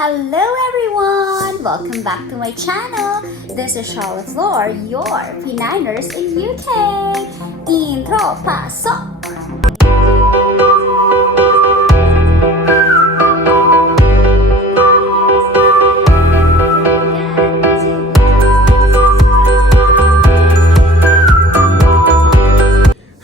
Hello everyone! Welcome back to my channel. This is Charlotte Flor, your Pinay nurse in UK. Intro, pasok!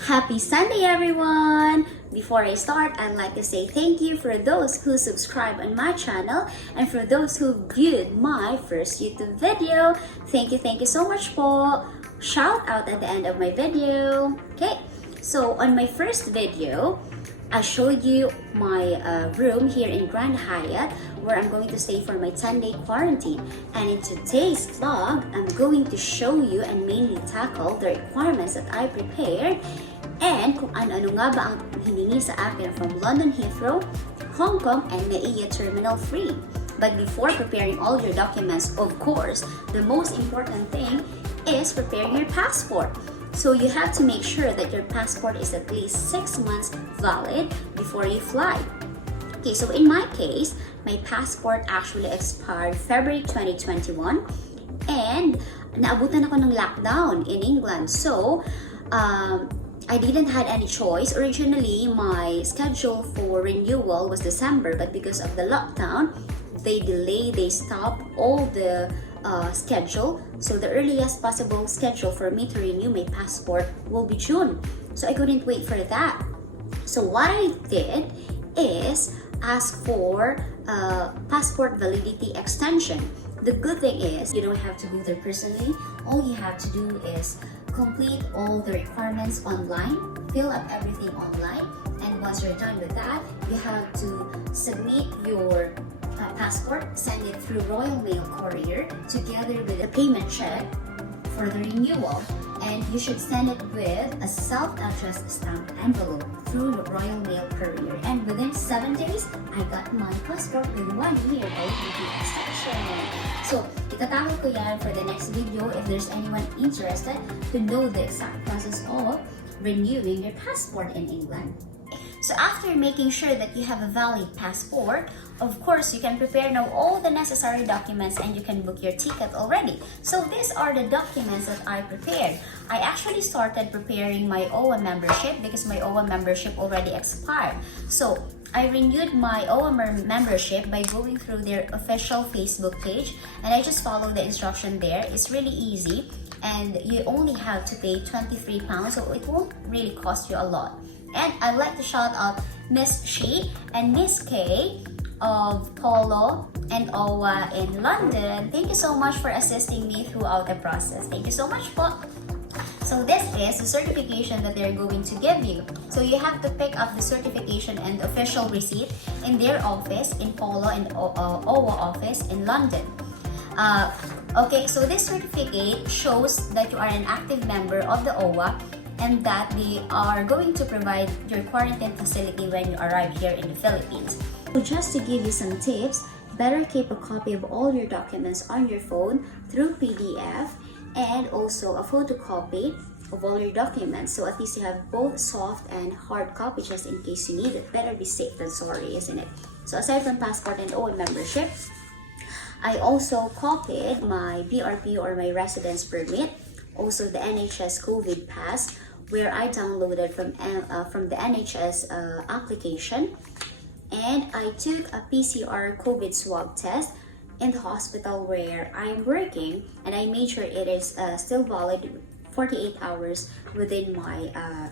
Happy Sunday everyone! Before I start, I'd like to say thank you for those who subscribe on my channel and for those who viewed my first YouTube video. Thank you so much po! Shout out at the end of my video. Okay, so on my first video, I showed you my room here in Grand Hyatt where I'm going to stay for my 10-day quarantine. And in today's vlog, I'm going to show you and mainly tackle the requirements that I prepared and kung ano-ano nga ba ang hiningi sa akin from London Heathrow, Hong Kong, and NAIA Terminal 3. But before preparing all your documents, of course, the most important thing is preparing your passport. So you have to make sure that your passport is at least 6 months valid before you fly. Okay, so in my case, my passport actually expired February 2021 and naabutan ako ng lockdown in England. So, I didn't had any choice. Originally, my schedule for renewal was December, but because of the lockdown, they stopped all the schedule. So the earliest possible schedule for me to renew my passport will be June. So I couldn't wait for that. So what I did is ask for passport validity extension. The good thing is you don't have to go there personally. All you have to do is complete all the requirements online, fill up everything online, and once you're done with that, you have to submit your passport, send it through Royal Mail Courier together with a payment check for the renewal, and you should send it with a self-addressed stamped envelope through the Royal Mail Courier. And within 7 days, I got my passport with 1 year validity extension. So, itatawag ko yan for the next video if there's anyone interested to know the exact process of renewing your passport in England. So after making sure that you have a valid passport, of course, you can prepare now all the necessary documents and you can book your ticket already. So these are the documents that I prepared. I actually started preparing my OWA membership because my OWA membership already expired. So I renewed my OWA membership by going through their official Facebook page, and I just follow the instruction there. It's really easy and you only have to pay £23, so it won't really cost you a lot. And I'd like to shout out Miss She and Miss K of Polo and OWA in London. Thank you so much for assisting me throughout the process. Thank you so much po. So this is the certification that they're going to give you. So you have to pick up the certification and official receipt in their office in Polo and OWA office in London. Okay, so this certificate shows that you are an active member of the OWA and that they are going to provide your quarantine facility when you arrive here in the Philippines. So just to give you some tips, better keep a copy of all your documents on your phone through PDF and also a photocopy of all your documents. So at least you have both soft and hard copy just in case you need it. Better be safe than sorry, isn't it? So aside from passport and OWA membership, I also copied my BRP or my residence permit, also the NHS COVID pass, where I downloaded from the NHS application, and I took a PCR COVID swab test in the hospital where I'm working, and I made sure it is still valid 48 hours within my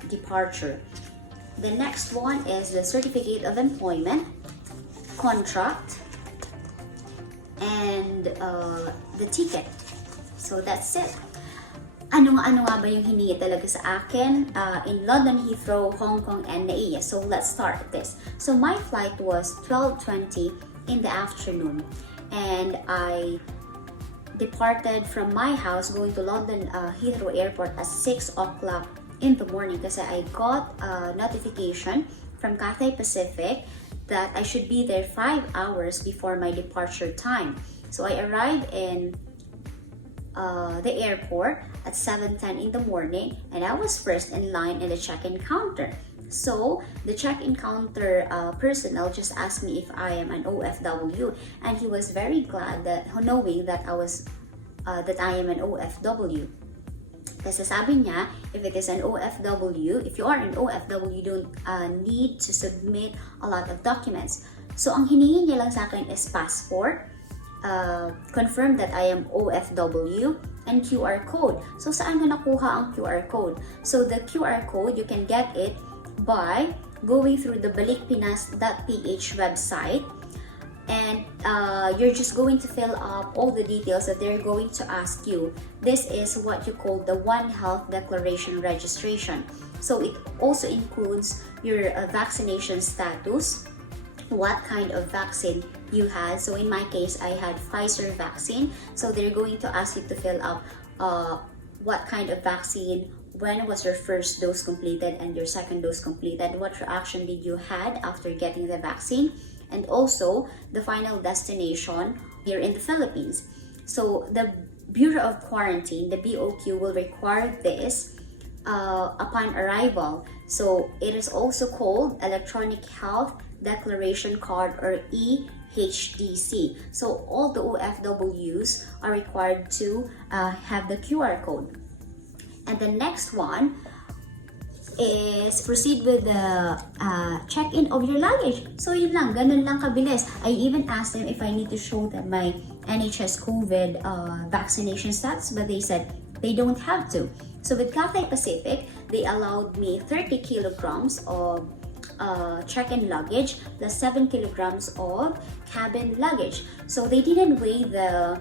departure. The next one is the certificate of employment, contract, and the ticket. So that's it. Ano nga ba yung hiningi talaga sa akin in London Heathrow, Hong Kong, and NAIA? So let's start this. So my flight was 12:20 in the afternoon, and I departed from my house going to London Heathrow Airport at 6 o'clock in the morning kasi I got a notification from Cathay Pacific that I should be there 5 hours before my departure time. So I arrived in the airport at 7:10 in the morning, and I was first in line in the check-in counter. So the check-in counter personnel just asked me if I am an OFW, and he was very glad that knowing that I am an OFW. Kasi sabi niya, if it is an OFW, if you are an OFW, you don't need to submit a lot of documents. So ang hiningi niya lang sa akin is passport, confirm that I am OFW, and QR code. So saan ko nakuha ang QR code? So the QR code, you can get it by going through the balikpinas.ph website, and you're just going to fill up all the details that they're going to ask you. This is what you call the One Health Declaration registration. So it also includes your vaccination status, what kind of vaccine you had. So in my case, I had Pfizer vaccine. So they're going to ask you to fill up what kind of vaccine, when was your first dose completed and your second dose completed, what reaction did you had after getting the vaccine, and also the final destination here in the Philippines. So the Bureau of Quarantine, the BOQ, will require this upon arrival. So it is also called Electronic Health Declaration Card, or EHDC. So all the OFWs are required to have the QR code. And the next one is proceed with the check-in of your luggage. So yun lang, ganun lang kabilis. I even asked them if I need to show them my NHS COVID vaccination stats, but they said they don't have to. So with Cathay Pacific, they allowed me 30 kilograms of check-in luggage plus 7 kilograms of cabin luggage. So they didn't weigh the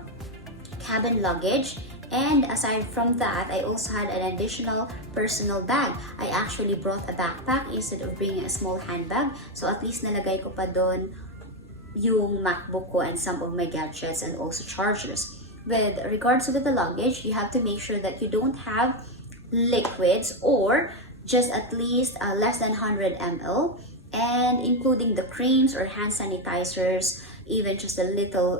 cabin luggage. And aside from that, I also had an additional personal bag. I actually brought a backpack instead of bringing a small handbag. So at least nalagay ko pa doon yung MacBook ko and some of my gadgets and also chargers. With regards to the luggage, you have to make sure that you don't have liquids, or just at least less than 100 ml, and including the creams or hand sanitizers, even just a little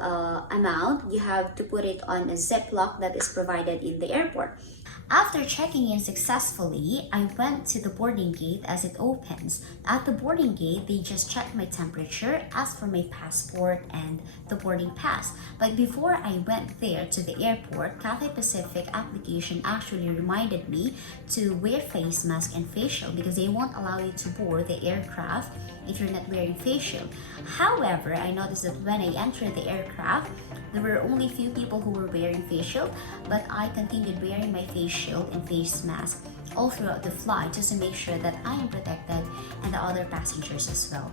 amount, you have to put it on a Ziploc that is provided in the airport. After checking in successfully, I went to the boarding gate as it opens. At the boarding gate, they just checked my temperature, asked for my passport and the boarding pass. But before I went there to the airport, Cathay Pacific application actually reminded me to wear face mask and face shield because they won't allow you to board the aircraft if you're not wearing face shield. However, I noticed that when I entered the aircraft, there were only few people who were wearing face shield, but I continued wearing my face shield and face mask all throughout the flight just to make sure that I am protected and the other passengers as well.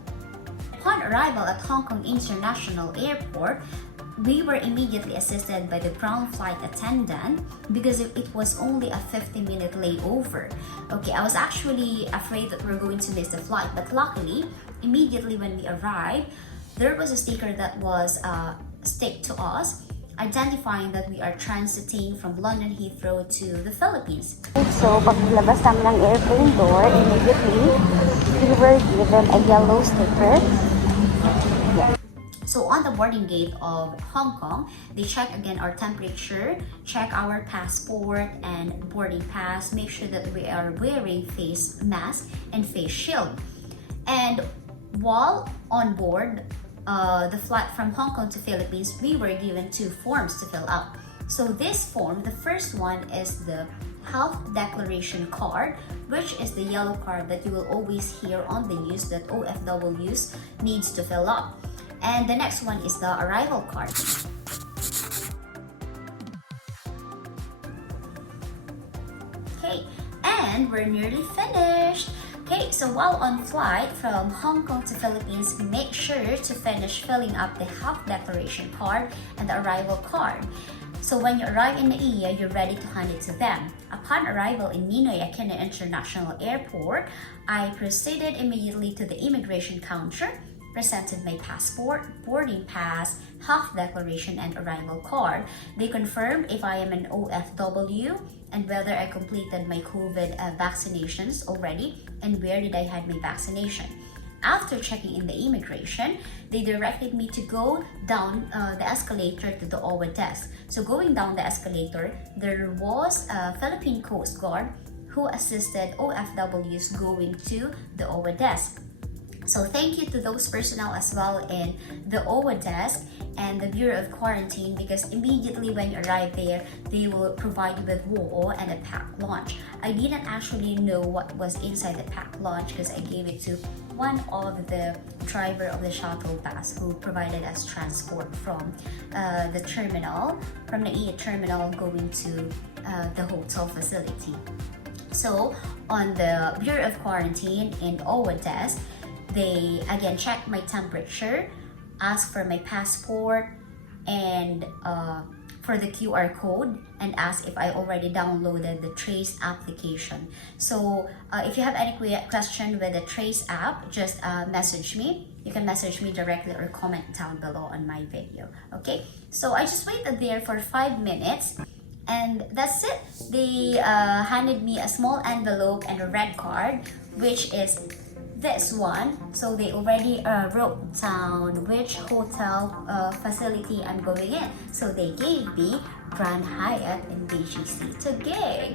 Upon arrival at Hong Kong International Airport, we were immediately assisted by the ground flight attendant because it was only a 50-minute layover. Okay, I was actually afraid that we were going to miss the flight, but luckily, immediately when we arrived, there was a sticker that was stick to us, identifying that we are transiting from London Heathrow to the Philippines. So, paglabas namin ng airplane door, immediately, we were given a yellow sticker. Yeah. So on the boarding gate of Hong Kong, they check again our temperature, check our passport and boarding pass, make sure that we are wearing face mask and face shield. And while on board the flight from Hong Kong to Philippines, we were given 2 forms to fill out. So this form, the first one is the Health Declaration Card, which is the yellow card that you will always hear on the news that OFWs needs to fill up. And the next one is the arrival card. Okay, and we're nearly finished. Okay, so while on flight from Hong Kong to Philippines, make sure to finish filling up the Health Declaration Card and the arrival card. So when you arrive in NAIA, you're ready to hand it to them. Upon arrival in Ninoy Aquino International Airport, I proceeded immediately to the immigration counter, presented my passport, boarding pass, health declaration, and arrival card. They confirmed if I am an OFW and whether I completed my COVID vaccinations already and where did I had my vaccination. After checking in the immigration, they directed me to go down the escalator to the OWA desk. So going down the escalator, there was a Philippine Coast Guard who assisted OFWs going to the OWA desk. So thank you to those personnel as well in the OWA desk and the Bureau of Quarantine, because immediately when you arrive there, they will provide you with WOO and a packed lunch. I didn't actually know what was inside the packed lunch because I gave it to one of the driver of the shuttle bus who provided us transport from the terminal, from the EA terminal going to the hotel facility. So on the Bureau of Quarantine in OWA desk, they again checked my temperature, asked for my passport, and for the QR code, and asked if I already downloaded the Trace application. So if you have any question with the Trace app, just message me. You can message me directly or comment down below on my video. Okay, so I just waited there for 5 minutes. And that's it. They handed me a small envelope and a red card, which is this one. So they already wrote down which hotel facility I'm going in. So they gave me Grand Hyatt in BGC Taguig.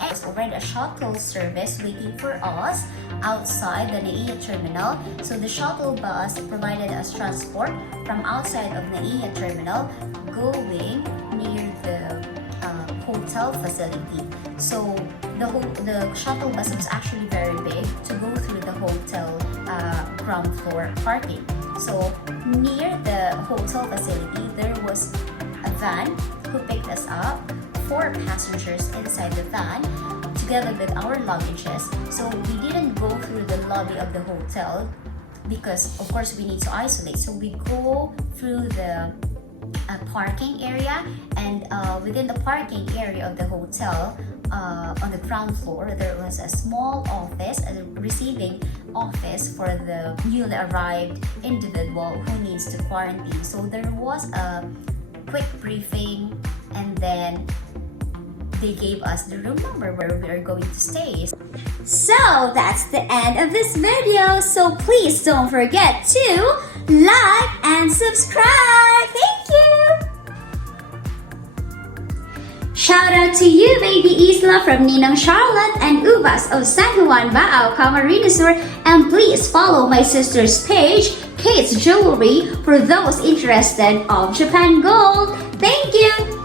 And there's already a shuttle service waiting for us outside the NAIA terminal. So the shuttle bus provided us transport from outside of NAIA terminal going near the hotel facility. So the shuttle bus was actually very big to go through the hotel ground floor parking. So near the hotel facility, there was a van who picked us up, 4 passengers inside the van together with our luggages. So we didn't go through the lobby of the hotel because of course we need to isolate. So we go through the parking area, and within the parking area of the hotel, on the ground floor, there was a small office, a receiving office for the newly arrived individual who needs to quarantine. So there was a quick briefing, and then they gave us the room number where we are going to stay. So that's the end of this video. So please don't forget to like and subscribe. Thank you. Shout out to you, baby Isla from Ninang Charlotte and Uvas of San Juan Baao, Camarines Sur, and please follow my sister's page, Kate's Jewelry, for those interested of Japan Gold. Thank you.